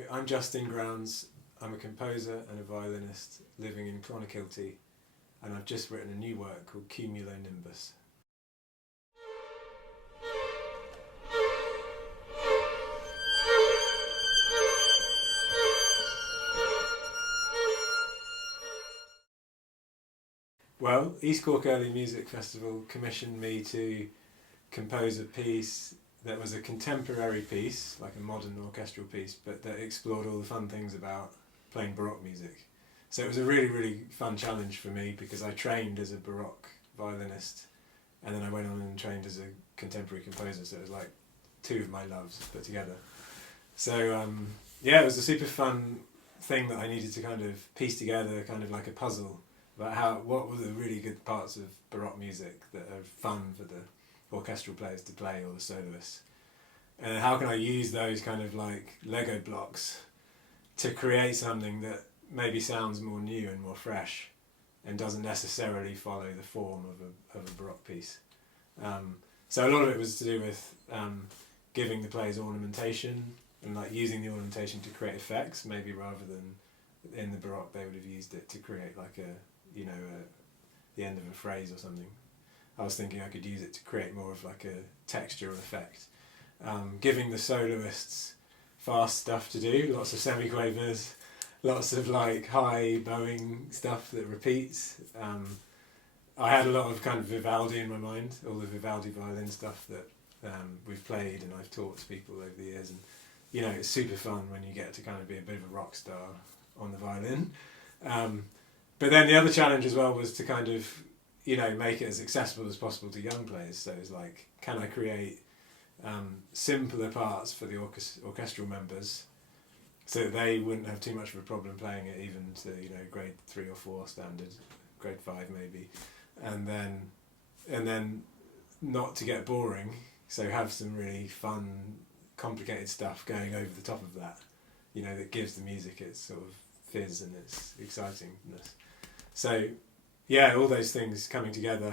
So I'm Justin Grounds. I'm a composer and a violinist living in Clonakilty, and I've just written a new work called CumuloNimbus. Well, East Cork Early Music Festival commissioned me to compose a piece that was a contemporary piece, like a modern orchestral piece, but that explored all the fun things about playing Baroque music. So it was a really, really fun challenge for me because I trained as a Baroque violinist and then I went on and trained as a contemporary composer, so it was like two of my loves put together. So yeah, it was a super fun thing that I needed to kind of piece together, kind of like a puzzle, about what were the really good parts of Baroque music that are fun for the orchestral players to play, or the soloists, and how can I use those kind of like Lego blocks to create something that maybe sounds more new and more fresh and doesn't necessarily follow the form of a Baroque piece. So a lot of it was to do with giving the players ornamentation and like using the ornamentation to create effects, maybe rather than in the Baroque they would have used it to create like the end of a phrase or something. I was thinking I could use it to create more of like a textural effect. Giving the soloists fast stuff to do, lots of semiquavers, lots of like high bowing stuff that repeats. I had a lot of kind of Vivaldi in my mind, all the Vivaldi violin stuff that we've played and I've taught to people over the years, and you know, it's super fun when you get to kind of be a bit of a rock star on the violin. But then the other challenge as well was to kind of, you know, make it as accessible as possible to young players. So it's like, can I create simpler parts for the orchestral members so that they wouldn't have too much of a problem playing it even to, you know, grade 3 or 4 standard, grade 5 maybe, and then not to get boring, so have some really fun, complicated stuff going over the top of that, you know, that gives the music its sort of fizz and its excitingness. So yeah, all those things coming together.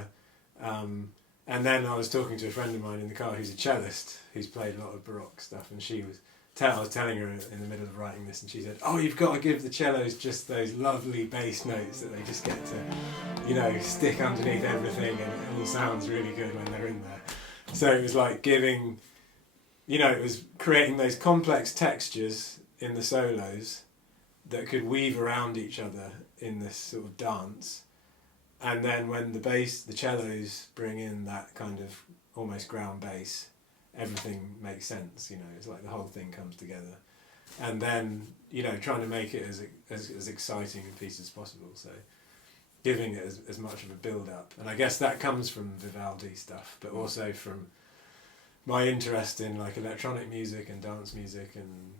And then I was talking to a friend of mine in the car who's a cellist, who's played a lot of Baroque stuff, and I was telling her in the middle of writing this, and she said, oh, you've got to give the cellos just those lovely bass notes that they just get to, you know, stick underneath everything, and it all sounds really good when they're in there. So it was like giving, you know, it was creating those complex textures in the solos that could weave around each other in this sort of dance. And then when the cellos bring in that kind of almost ground bass, everything makes sense, you know, it's like the whole thing comes together. And then, you know, trying to make it as exciting a piece as possible, so giving it as much of a build-up. And I guess that comes from Vivaldi stuff, but also from my interest in like electronic music and dance music and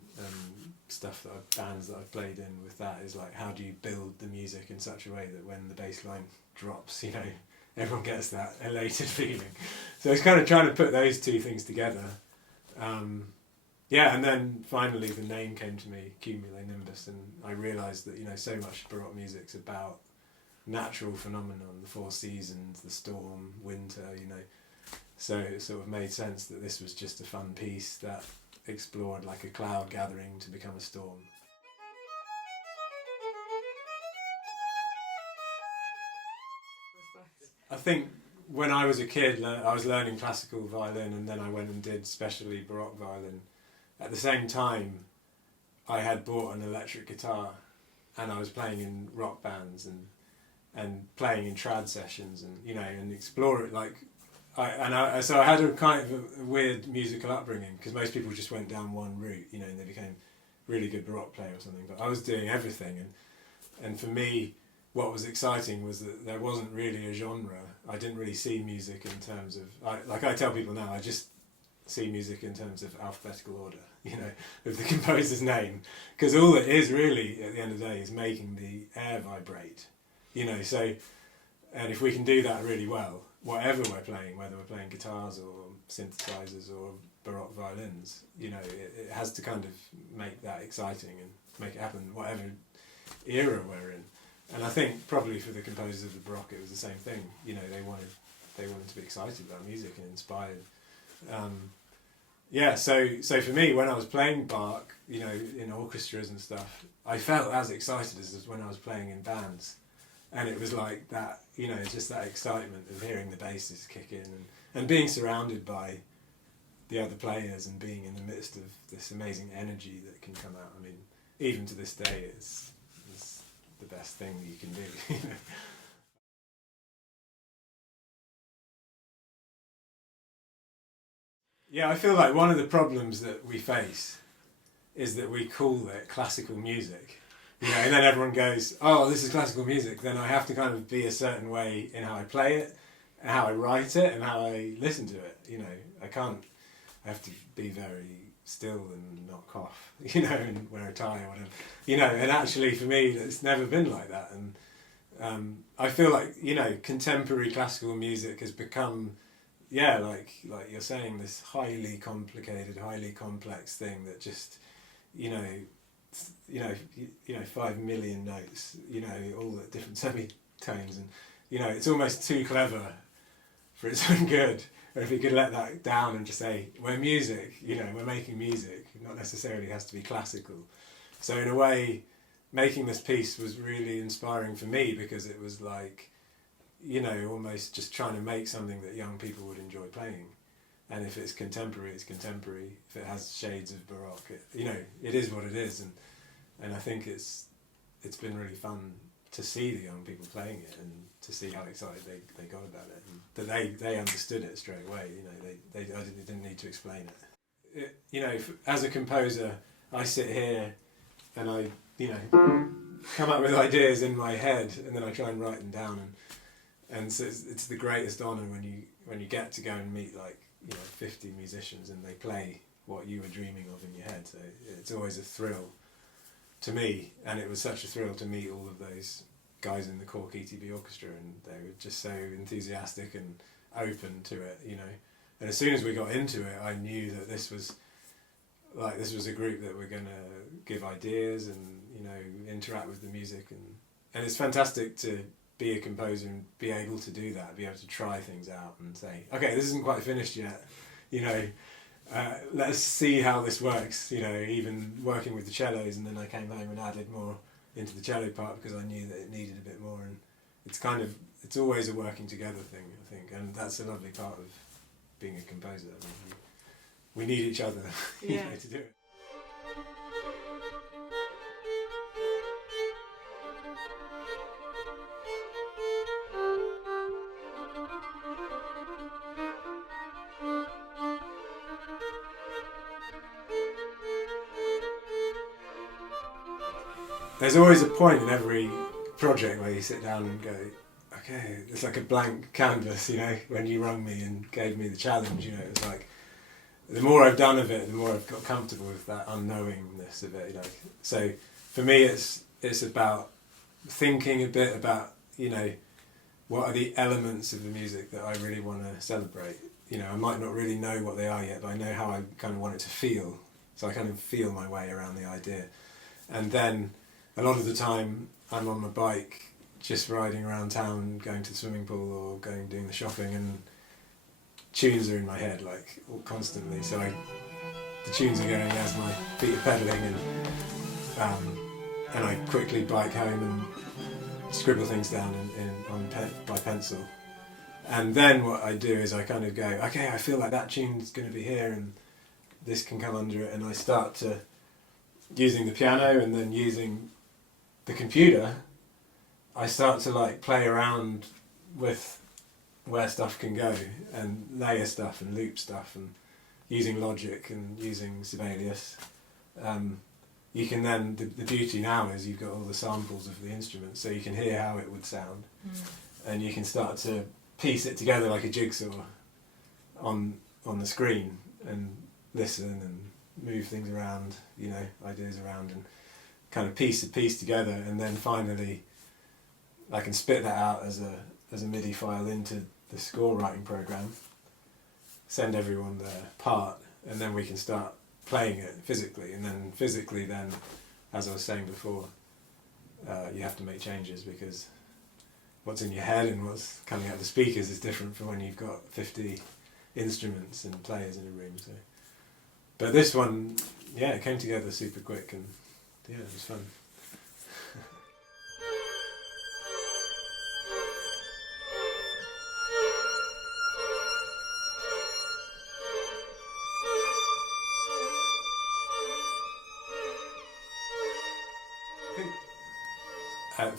stuff bands that I've played in with that, is like, how do you build the music in such a way that when the bass line drops, you know, everyone gets that elated feeling. So it's kind of trying to put those two things together. Yeah, and then finally the name came to me, CumuloNimbus, and I realised that, you know, so much Baroque music's about natural phenomenon, the 4 seasons, the storm, winter, you know. So it sort of made sense that this was just a fun piece that explored like a cloud gathering to become a storm. I think when I was a kid, I was learning classical violin, and then I went and did specially Baroque violin. At the same time, I had bought an electric guitar, and I was playing in rock bands and playing in trad sessions, and you know, and explore it like. So I had a kind of a weird musical upbringing, because most people just went down one route, you know, and they became really good Baroque player or something. But I was doing everything, and for me, what was exciting was that there wasn't really a genre. I didn't really see music in terms of, like I tell people now, I just see music in terms of alphabetical order, you know, of the composer's name, because all it is really at the end of the day is making the air vibrate, you know. So, and if we can do that really well, whatever we're playing, whether we're playing guitars or synthesizers or Baroque violins, you know, it has to kind of make that exciting and make it happen whatever era we're in. And I think probably for the composers of the Baroque it was the same thing, you know, they wanted to be excited about music and inspired. Yeah, so for me, when I was playing Bach, you know, in orchestras and stuff, I felt as excited as when I was playing in bands, and it was like that, you know, just that excitement of hearing the basses kick in and being surrounded by the other players and being in the midst of this amazing energy that can come out. I mean, even to this day, it's the best thing that you can do. Yeah, I feel like one of the problems that we face is that we call it classical music, you know, and then everyone goes, "Oh, this is classical music." Then I have to kind of be a certain way in how I play it, and how I write it, and how I listen to it. You know, I can't. I have to be very still and not cough, you know, and wear a tie or whatever, you know. And actually, for me, it's never been like that. And I feel like, you know, contemporary classical music has become, yeah, like you're saying, this highly complicated, highly complex thing that just, you know, 5 million notes, you know, all at different semitones, and you know, it's almost too clever for its own good. Or if you could let that down and just say, we're music, you know, we're making music, not necessarily has to be classical. So in a way, making this piece was really inspiring for me, because it was like, you know, almost just trying to make something that young people would enjoy playing. And if it's contemporary, it's contemporary. If it has shades of Baroque, you know, it is what it is. And I think it's been really fun to see the young people playing it and to see how excited they got about it, and that they understood it straight away. You know, I didn't need to explain it. You know, as a composer, I sit here and I, you know, come up with ideas in my head, and then I try and write them down, and so it's the greatest honour when you get to go and meet, like, you know, 50 musicians and they play what you were dreaming of in your head. So it's always a thrill to me, and it was such a thrill to meet all of those guys in the Cork ETB Orchestra, and they were just so enthusiastic and open to it, you know. And as soon as we got into it, I knew that this was a group that were going to give ideas and, you know, interact with the music, and it's fantastic to be a composer and be able to do that, be able to try things out and say, okay, this isn't quite finished yet, you know, let's see how this works, you know, even working with the cellos. And then I came home and added more into the cello part because I knew that it needed a bit more, and it's always a working together thing, I think, and that's a lovely part of being a composer. I mean, we need each other, you know, to do it. There's always a point in every project where you sit down and go, okay, it's like a blank canvas, you know. When you rung me and gave me the challenge, you know, it was like, the more I've done of it, the more I've got comfortable with that unknowingness of it, you know. So for me, it's about thinking a bit about, you know, what are the elements of the music that I really want to celebrate. You know, I might not really know what they are yet, but I know how I kind of want it to feel. So I kind of feel my way around the idea. And then a lot of the time I'm on my bike just riding around town, going to the swimming pool or doing the shopping, and tunes are in my head, like, all constantly. So the tunes are going as my feet are pedalling, and I quickly bike home and scribble things down by pencil. And then what I do is I kind of go, okay, I feel like that tune's going to be here and this can come under it, and I start to, using the piano and then using the computer, I start to like play around with where stuff can go and layer stuff and loop stuff, and using Logic and using Sibelius. You can then, the beauty now is you've got all the samples of the instruments, so you can hear how it would sound, and you can start to piece it together like a jigsaw on the screen and listen and move things around, you know, ideas around, and kind of piece a piece together, and then finally I can spit that out as a MIDI file into the score writing program, send everyone their part, and then we can start playing it physically. And then physically, then, as I was saying before, you have to make changes, because what's in your head and what's coming out of the speakers is different from when you've got 50 instruments and players in a room. So But this one, yeah, it came together super quick, and yeah, it was fun.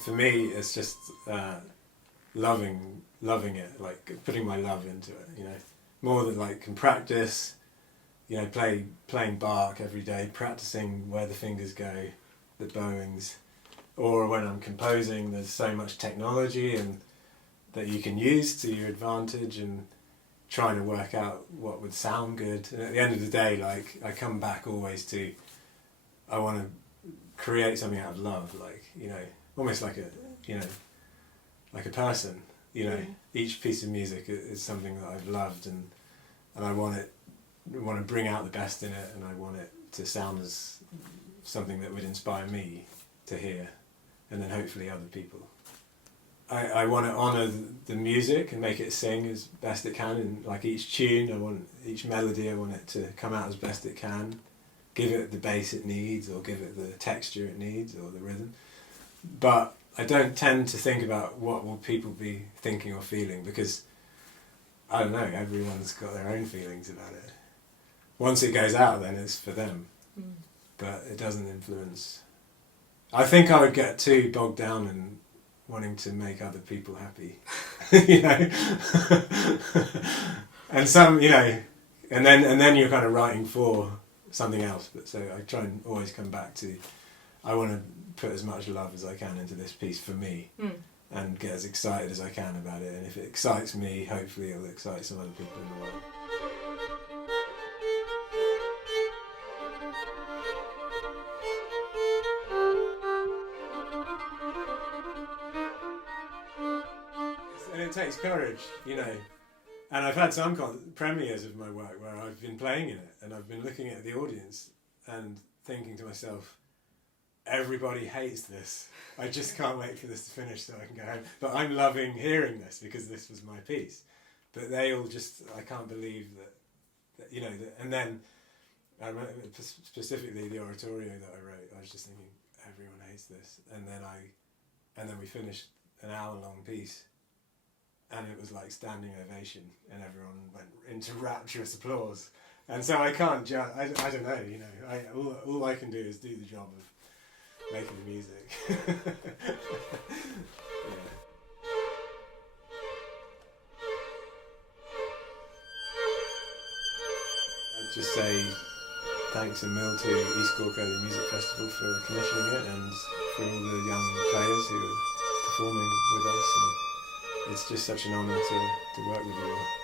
For me, it's just loving it, like putting my love into it. You know, more than like can practice. You know, playing Bach every day, practicing where the fingers go, the bowings, or when I'm composing, there's so much technology and that you can use to your advantage, and trying to work out what would sound good. And at the end of the day, like I come back always to, I want to create something out of love, like, you know, almost like like a person, you know. Each piece of music is something that I've loved, and I want to bring out the best in it, and I want it to sound as something that would inspire me to hear, and then hopefully other people. I want to honour the music and make it sing as best it can, and like each tune, each melody, I want it to come out as best it can, give it the bass it needs, or give it the texture it needs, or the rhythm. But I don't tend to think about what will people be thinking or feeling, because I don't know, everyone's got their own feelings about it. Once it goes out, then it's for them, but it doesn't influence. I think I would get too bogged down in wanting to make other people happy, you know. And some, you know, and then you're kind of writing for something else. But so I try and always come back to, I want to put as much love as I can into this piece for me, and get as excited as I can about it. And if it excites me, hopefully it'll excite some other people in the world. And it takes courage, you know. And I've had some premieres of my work where I've been playing in it, and I've been looking at the audience and thinking to myself, everybody hates this. I just can't wait for this to finish so I can go home. But I'm loving hearing this because this was my piece. But they all just, I can't believe that you know, and then, I remember specifically the oratorio that I wrote, I was just thinking, everyone hates this. And then we finished an hour-long piece, and it was like standing ovation, and everyone went into rapturous applause. And so I can't judge, I don't know, you know, all I can do is do the job of making the music. Yeah. I'd just say thanks a mil to East Cork Early Music Festival for commissioning it, and for all the young players who are performing with us. And it's just such an honour to work with you all.